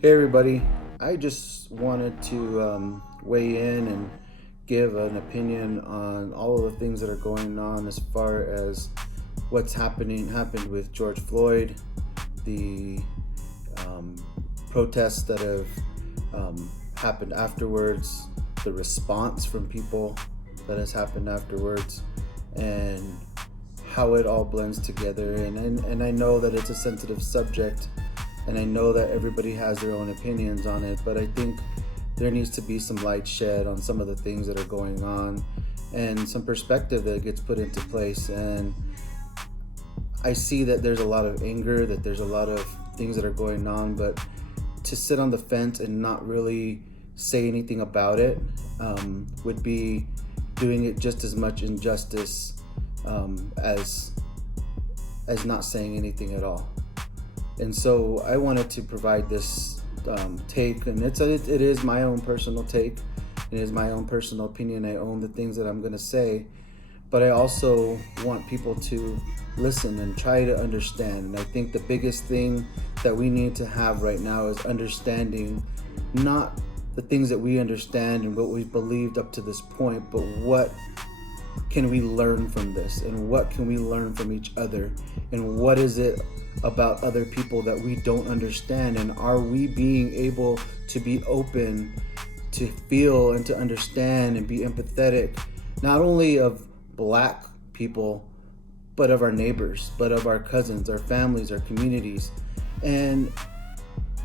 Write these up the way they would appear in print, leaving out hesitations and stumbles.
Hey everybody, I just wanted to weigh in and give an opinion on all of the things that are going on as far as what's happened with George Floyd, the um, protests that have happened afterwards, the response from people that has happened afterwards, and how it all blends together. And I know that it's a sensitive subject, and I know that everybody has their own opinions on it, but I think there needs to be some light shed on some of the things that are going on and some perspective that gets put into place. And I see that there's a lot of anger, that there's a lot of things that are going on, but to sit on the fence and not really say anything about it would be doing it just as much injustice as not saying anything at all. And so I wanted to provide this take, and it is my own personal take. It is my own personal opinion. I own the things that I'm going to say, but I also want people to listen and try to understand. And I think the biggest thing that we need to have right now is understanding, not the things that we understand and what we've believed up to this point, but what can we learn from this, and what can we learn from each other, and what is it about other people that we don't understand, and are we being able to be open to feel and to understand and be empathetic, not only of Black people, but of our neighbors, but of our cousins, our families, our communities. And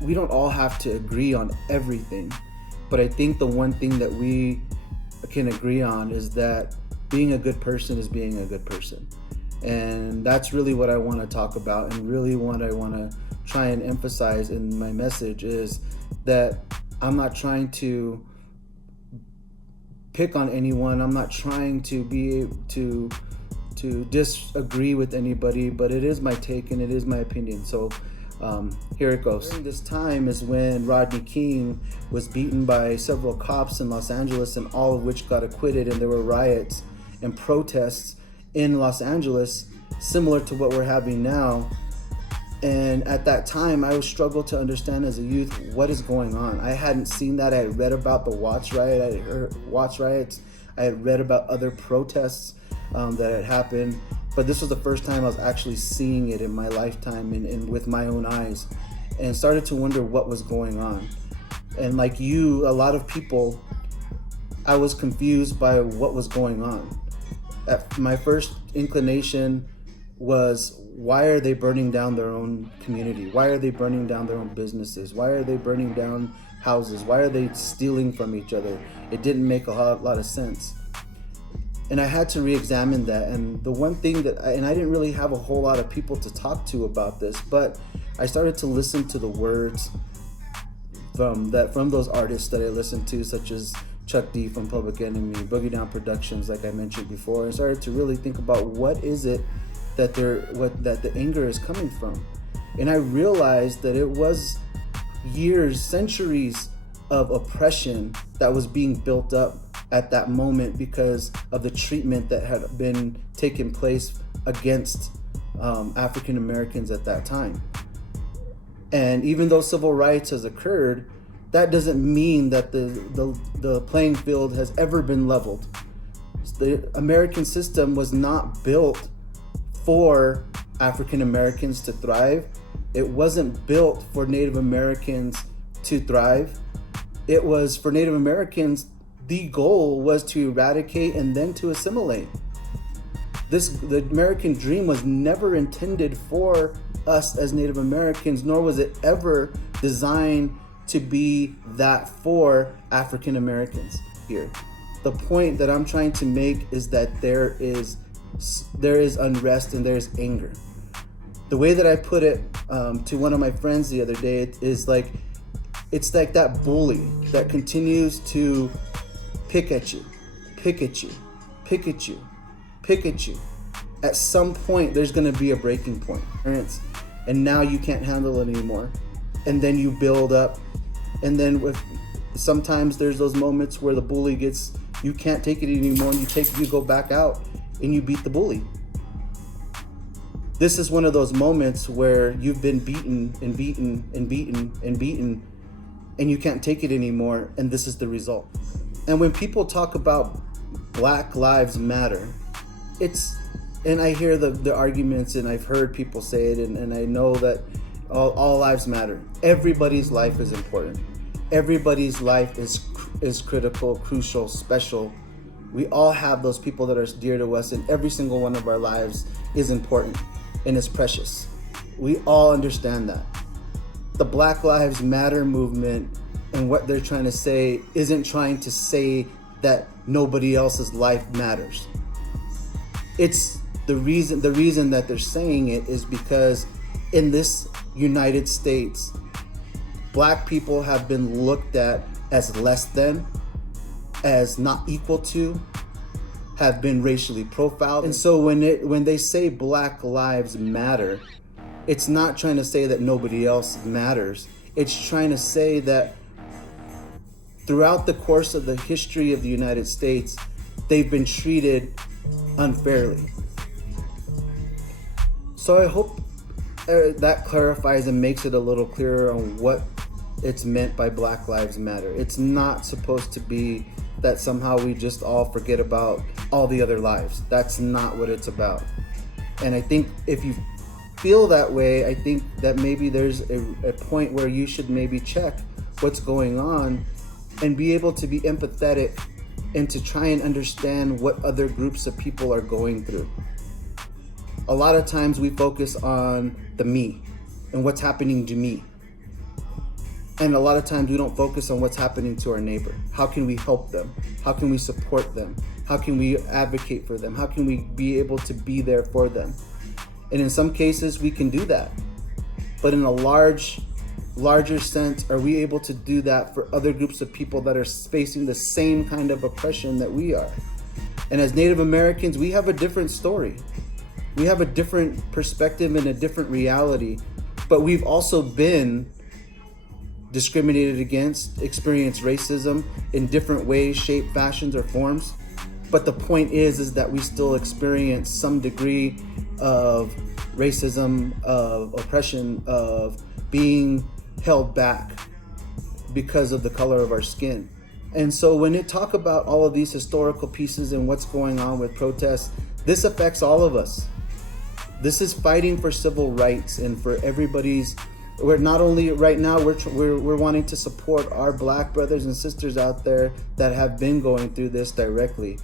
we don't all have to agree on everything, but I think the one thing that we can agree on is that being a good person is being a good person. And that's really what I want to talk about, and really what I want to try and emphasize in my message is that I'm not trying to pick on anyone. I'm not trying to be to disagree with anybody, but it is my take and it is my opinion. So here it goes. During this time is when Rodney King was beaten by several cops in Los Angeles, and all of which got acquitted, and there were riots and protests in Los Angeles similar to what we're having now. And at that time, I struggled to understand as a youth what is going on. I hadn't seen that. I had read about the Watts riot. I had heard Watts riots. I had read about other protests that had happened, but this was the first time I was actually seeing it in my lifetime and with my own eyes, and started to wonder what was going on. And like you, a lot of people, I was confused by what was going on. My first inclination was, why are they burning down their own community? Why are they burning down their own businesses? Why are they burning down houses? Why are they stealing from each other? It didn't make a lot of sense. And I had to re-examine that. And the one thing and I didn't really have a whole lot of people to talk to about this, but I started to listen to the words from those artists that I listened to, such as Chuck D from Public Enemy, Boogie Down Productions, like I mentioned before. I started to really think about what is it that the anger is coming from. And I realized that it was years, centuries of oppression that was being built up at that moment because of the treatment that had been taking place against African Americans at that time. And even though civil rights has occurred, that doesn't mean that the playing field has ever been leveled. The American system was not built for African Americans to thrive. It wasn't built for Native Americans to thrive. It was for Native Americans. The goal was to eradicate and then to assimilate. The American dream was never intended for us as Native Americans, nor was it ever designed to be that for African Americans here. The point that I'm trying to make is that there is unrest and there's anger. The way that I put it to one of my friends the other day is like, it's like that bully that continues to pick at you, pick at you, pick at you, pick at you. At some point, there's gonna be a breaking point. And now you can't handle it anymore. And then you build up. And then sometimes there's those moments where the bully you can't take it anymore, and you go back out and you beat the bully. This is one of those moments where you've been beaten and beaten and beaten and beaten, and you can't take it anymore, and this is the result. And when people talk about Black Lives Matter, and I hear the arguments, and I've heard people say it, and I know that all lives matter. Everybody's life is important. Everybody's life is critical, crucial, special. We all have those people that are dear to us, and every single one of our lives is important and is precious. We all understand that. The Black Lives Matter movement and what they're trying to say isn't trying to say that nobody else's life matters. It's the reason that they're saying it is because in this United States, Black people have been looked at as less than, as not equal to, have been racially profiled. And so when they say Black Lives Matter, it's not trying to say that nobody else matters. It's trying to say that throughout the course of the history of the United States, they've been treated unfairly. So I hope that clarifies and makes it a little clearer on what it's meant by Black Lives Matter. It's not supposed to be that somehow we just all forget about all the other lives. That's not what it's about. And I think if you feel that way, I think that maybe there's a point where you should maybe check what's going on and be able to be empathetic and to try and understand what other groups of people are going through. A lot of times we focus on the me and what's happening to me. And a lot of times we don't focus on what's happening to our neighbor. How can we help them? How can we support them? How can we advocate for them? How can we be able to be there for them? And in some cases we can do that. But in a larger sense, are we able to do that for other groups of people that are facing the same kind of oppression that we are? And as Native Americans, we have a different story. We have a different perspective and a different reality, but we've also been discriminated against, experienced racism in different ways, shape, fashions, or forms. But the point is that we still experience some degree of racism, of oppression, of being held back because of the color of our skin. And so when you talk about all of these historical pieces and what's going on with protests, this affects all of us. This is fighting for civil rights and for everybody's. We're not only right now, we're wanting to support our Black brothers and sisters out there that have been going through this directly,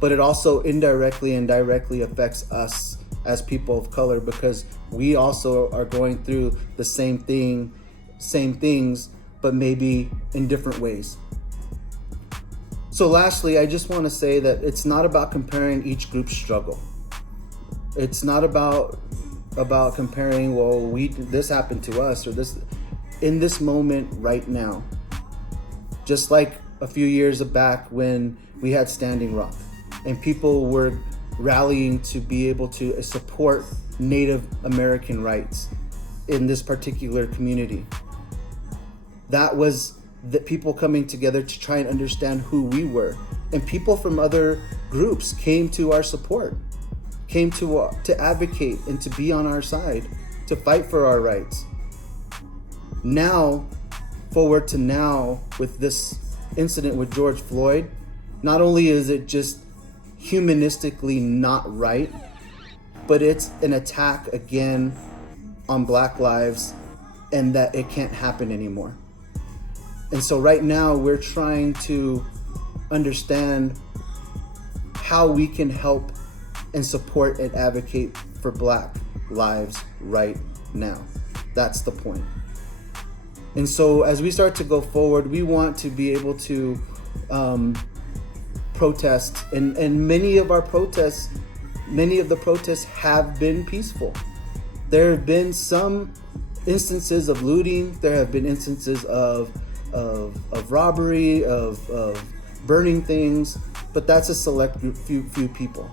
but it also indirectly and directly affects us as people of color, because we also are going through the same things, but maybe in different ways. So lastly, I just want to say that it's not about comparing each group's struggle. It's not about comparing, well, this happened to us, or this in this moment right now. Just like a few years back when we had Standing Rock and people were rallying to be able to support Native American rights in this particular community. That was the people coming together to try and understand who we were. And people from other groups came to our support, came to advocate and to be on our side, to fight for our rights. Now, forward to now, with this incident with George Floyd, not only is it just humanistically not right, but it's an attack again on Black lives, and that it can't happen anymore. And so right now we're trying to understand how we can help and support and advocate for Black lives right now. That's the point. And so as we start to go forward, we want to be able to protest, and many of the protests have been peaceful. There have been some instances of looting, there have been instances of robbery, of burning things, but that's a select few people.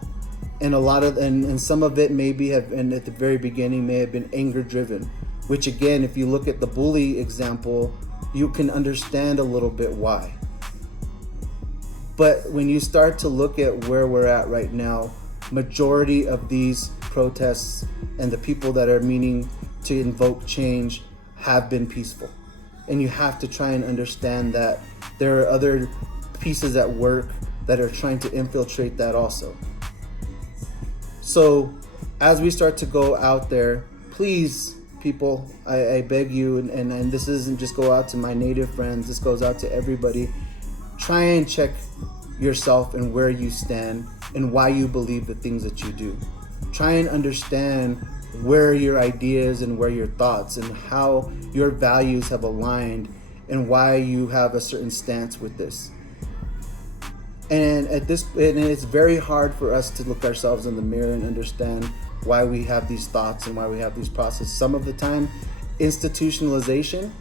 And a lot of, and some of it maybe and at the very beginning may have been anger driven, which again, if you look at the bully example, you can understand a little bit why. But when you start to look at where we're at right now, majority of these protests and the people that are meaning to invoke change have been peaceful. And you have to try and understand that there are other pieces at work that are trying to infiltrate that also. So as we start to go out there, please, people, I beg you, and this doesn't just go out to my native friends, this goes out to everybody. Try and check yourself and where you stand and why you believe the things that you do. Try and understand where your ideas and where your thoughts and how your values have aligned and why you have a certain stance with this. And it's very hard for us to look ourselves in the mirror and understand why we have these thoughts and why we have these processes. Some of the time, institutionalization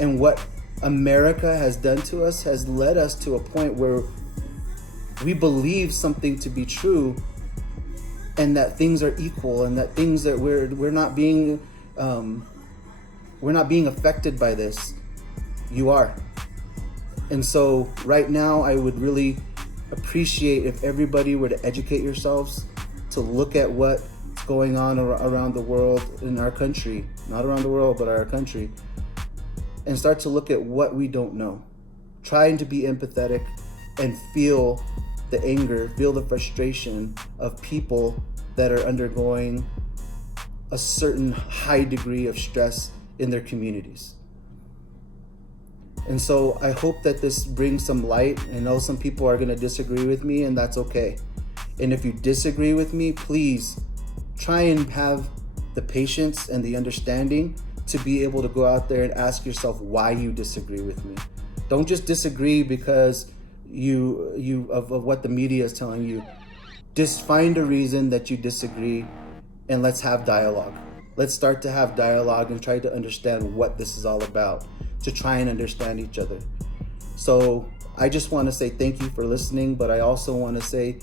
and what America has done to us has led us to a point where we believe something to be true, and that things are equal, and that things that we're not being affected by this. You are. And so right now, I would really appreciate if everybody were to educate yourselves, to look at what's going on around the world in our country, not around the world, but our country, and start to look at what we don't know. Trying to be empathetic and feel the anger, feel the frustration of people that are undergoing a certain high degree of stress in their communities. And so I hope that this brings some light. I know some people are going to disagree with me, and that's okay. And if you disagree with me, please try and have the patience and the understanding to be able to go out there and ask yourself why you disagree with me. Don't just disagree because of what the media is telling you. Just find a reason that you disagree, and let's have dialogue. Let's start to have dialogue and try to understand what this is all about, to try and understand each other. So I just want to say thank you for listening, but I also want to say,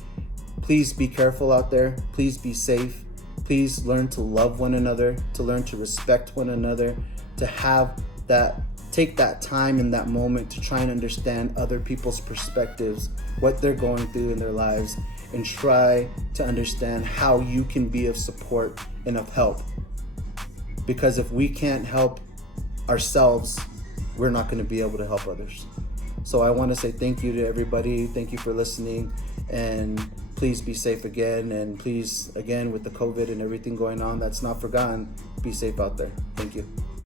please be careful out there. Please be safe. Please learn to love one another, to learn to respect one another, to take that time in that moment to try and understand other people's perspectives, what they're going through in their lives, and try to understand how you can be of support and of help. Because if we can't help ourselves, we're not going to be able to help others. So I want to say thank you to everybody. Thank you for listening, and please be safe again. And please, again, with the COVID and everything going on, that's not forgotten, be safe out there. Thank you.